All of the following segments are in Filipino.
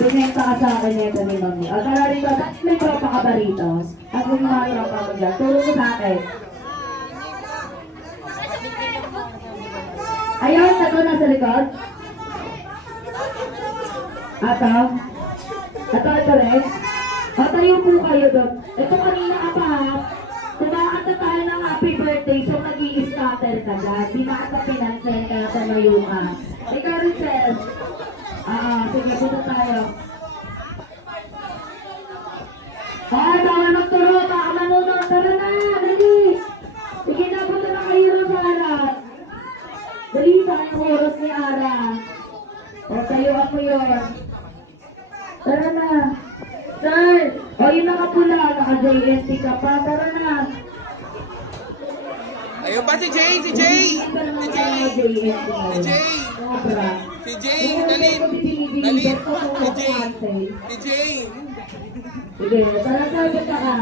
Pinenta ka sa akin nito ni Mami. O tara rito, dahil may tropa ka ba rito? At may mga tropa ko dyan. Turo mo sa akin. Ayun, ito na sa likod. Ito. Ito rin. O tayo po kayo doon. Ito kanina ka pa ha. Kumakanta tayo ng happy birthday, so nag-i-scatter ka dyan. Di na ka pinansin, kaya tumayo ka. Ikaw rin, sir. Sige, punta tayo. Bawal magturo, baka manunod. Tara na, dali. Sige na, punta na kayo ng harap. Dali, saan yung oras ni Ara? O, tayo ako yun. Tara na. Sir, o yun nakapula, naka-JNT ka pa. Tara na. Ayun pa si Jay! Si Jay! Si Jay! Si Jay! Si Jay! Dali! Dali! Si Jay! Si Jay! Sige, tara sabi ka ka.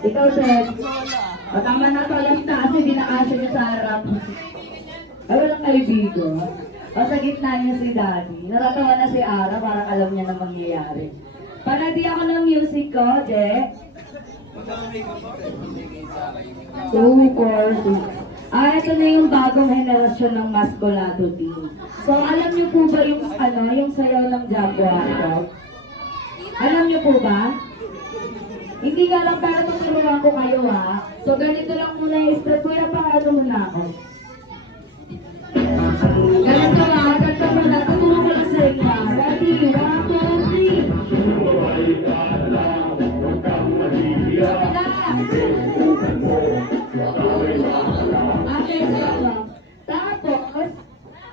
Ikaw, Seth. O tama na to, alas na kasi dinakasya niya sa harap. Ay, walang kaibigo. O sa gitna niya si Daddy. Natatawa na si Ara, parang alam niya na mangyayari. Panadi ako ng music ko, Je. 2, 4, 6. Ito na yung bagong henerasyon ng Mascolato team. So, alam niyo po ba yung, yung sayaw ng Jaguar ko? Alam niyo po ba? Hindi nga lang para tuturuan ko kayo ha. So, ganito lang muna yung step. Kuya, paano muna ako? Ganito ha, ganito muna. Tuturo ko lang sa inyo. Ready? 1, 2, 3. Tapos,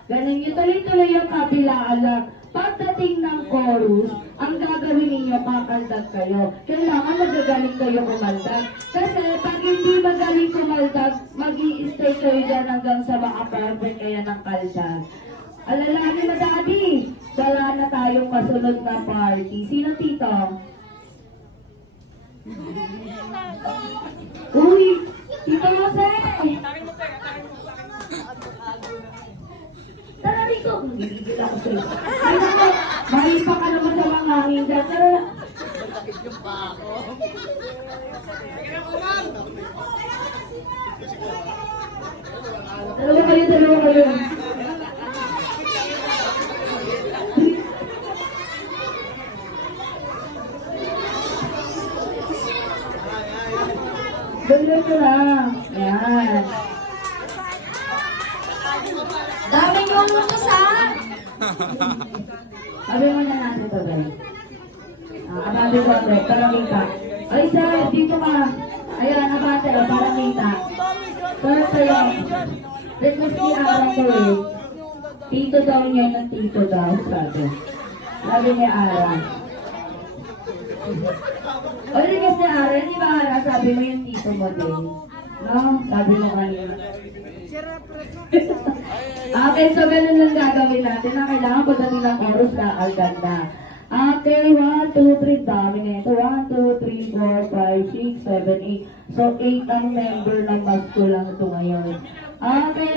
ganun yung tuloy-tuloy yung kabilaan lang. Pagdating ng chorus, ang gagawin ninyo, kakaldag kayo. Kailangan magagaling kayo kumaldag. Kasi pag hindi magaling kumaldag, mag-i-stay kayo dyan hanggang sa maka-perfect kayo ng kaldag. Alalahanin mo, Daddy, wala na tayong kasunod na party. Sino tito? Uy, Tito Jose! Tara rito! Nagigil ako sa'yo. Ay naman, mahil pa ka naman sa mga hangin dyan. Tara! Dalawa kayo. Dalawa ka lang. Yan. Daming yung lutos ha! Sabi mo na natin ito, guys. Abante ko, para kita. Ay, sir, dito ka. Ayan, abante, para kita. Sir, sa'yo. Request ni Ara ko eh. Tito daw niya ng tito daw, sabi. Sabi ni Ara. O, request ni Ara, di ba Ara? Sabi mo yung tito mo din. No? Sabi mo kanina. Okay, so ganun lang gagawin natin na kailangan pagdating ng oras na ang ganda. Okay, 1, 2, 3, dami na ito. 1, 2, 3, 4, 5, 6, 7, 8. So, 8 ang member ng Masco lang ito ngayon. Okay.